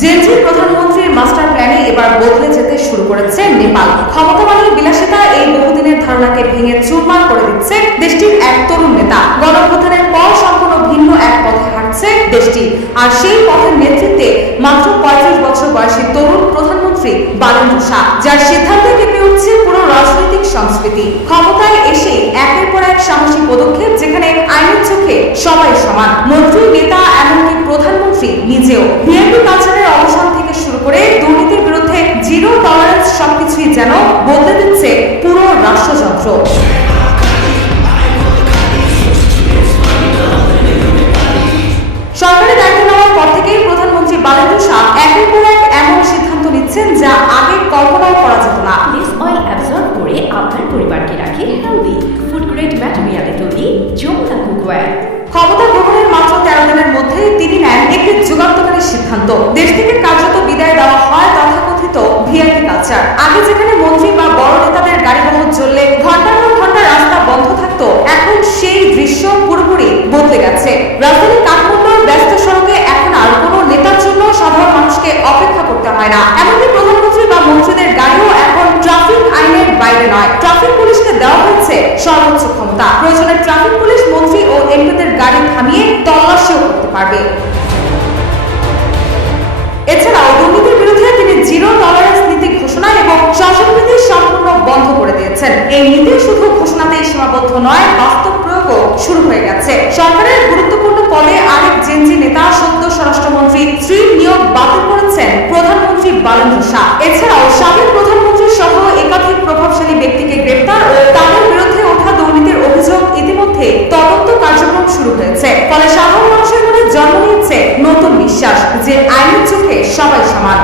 জেনজির প্রধানমন্ত্রীর মাস্টার প্ল্যানে এবার বদলে যেতে শুরু করেছে নেপাল। ক্ষমতাবানের বিলাসিতা এই বহুদিনের ধারণাকে ভেঙে চুরমার করে দিচ্ছে দেশটির এক তরুণ নেতা। গণঅভ্যুত্থানের পর সম্পূর্ণ ভিন্ন এক পথে হাঁটছে দেশটি, আর সেই পথের নেতৃত্বে মাত্র 35 বছর বয়সী তরুণ প্রধানমন্ত্রী বালেন্দ্র শাহ, যার সিদ্ধান্তে কেঁপে উঠছে পুরো রাজনৈতিক সংস্কৃতি। ক্ষমতায় এসে একের পর এক সাহসী পদক্ষেপ, যেখানে আইনের চোখে সবাই সমান। মন্ত্রী, নেতা, এমনকি প্রধানমন্ত্রী নিজেও ভিআইপি কালচারের অবসান থেকে শুরু করে দুর্নীতির বিরুদ্ধে জিরো টলারেন্স সবকিছুই যেন বদলে দিচ্ছে পুরো রাষ্ট্রযন্ত্র। সরকারি দায়িত্ব নেওয়ার পর থেকেই প্রধানমন্ত্রী বালেন্দ্র শাহ একের পর এক এমন সিদ্ধান্ত নিচ্ছেন যা আগে কল্পনাও করা যেত না। লিস অয়েল অ্যাবজর্ব করে আপনার পরিবারকে রাখে হেলদি। ফুড গ্রেড ম্যাটেরিয়ালে তৈরি যমুনা কুকওয়্যার। ক্ষমতা গ্রহণের মাত্র 13 দিনের মধ্যে তিনি নেন একটি যুগান্তকারী সিদ্ধান্ত। দেশ থেকে কার্যত বিদায় দেওয়া হয় তথাকথিত ভিআইপি কালচার। আগে যেখানে মন্ত্রী বা বড় নেতাদের গাড়িবহর চললে ঘন্টার পর ঘন্টা রাস্তা বন্ধ থাকতো, এখন সেই দৃশ্য পুরোপুরি বদলে গেছে। রাজধানী কাঠমান্ডুর ব্যস্ত সড়কে এখন আর কোনো নেতার জন্য সাধারণ মানুষকে অপেক্ষা করতে হয় না। এমনকি প্রধানমন্ত্রী বা মন্ত্রীদের গাড়িও এখন ট্রাফিক আইনের বাইরে নয়। ট্রাফিক পুলিশকে দেওয়া হয়েছে সর্বোচ্চ ক্ষমতা। প্রয়োজনে ট্রাফিক পুলিশ মন্ত্রী ও এমপিদের গাড়ি থামিয়ে তল্লাশিও করতে পারবে। এছাড়াও দুর্নীতির বিরুদ্ধে তিনি জিরো টলারেন্স নীতি ঘোষণা এবং শাসনবিধি সম্পূর্ণ বন্ধ করে দিয়েছেন। এই নীতি শুধু ঘোষণাতেই সীমাবদ্ধ নয়, বাস্তব প্রয়োগও শুরু হয়ে গেছে। সরকারের গুরুত্বপূর্ণ পদে আরেক জেনজি নেতা সদ্য স্বরাষ্ট্রমন্ত্রী শ্রীর নিয়োগ বাতিল করেছেন প্রধানমন্ত্রী বালেন্দ্র শাহ। এছাড়াও সাবেক প্রধানমন্ত্রী সহ একাধিক প্রভাবশালী ব্যক্তিকে গ্রেপ্তার ও তাদের বিরুদ্ধে ওঠা দুর্নীতির অভিযোগ ইতিমধ্যে তদন্ত কার্যক্রম শুরু হয়েছে। ফলে সাধারণ মানুষের মনে জন্ম নিয়েছে নতুন বিশ্বাস যে আইনের চোখে সবাই সমান।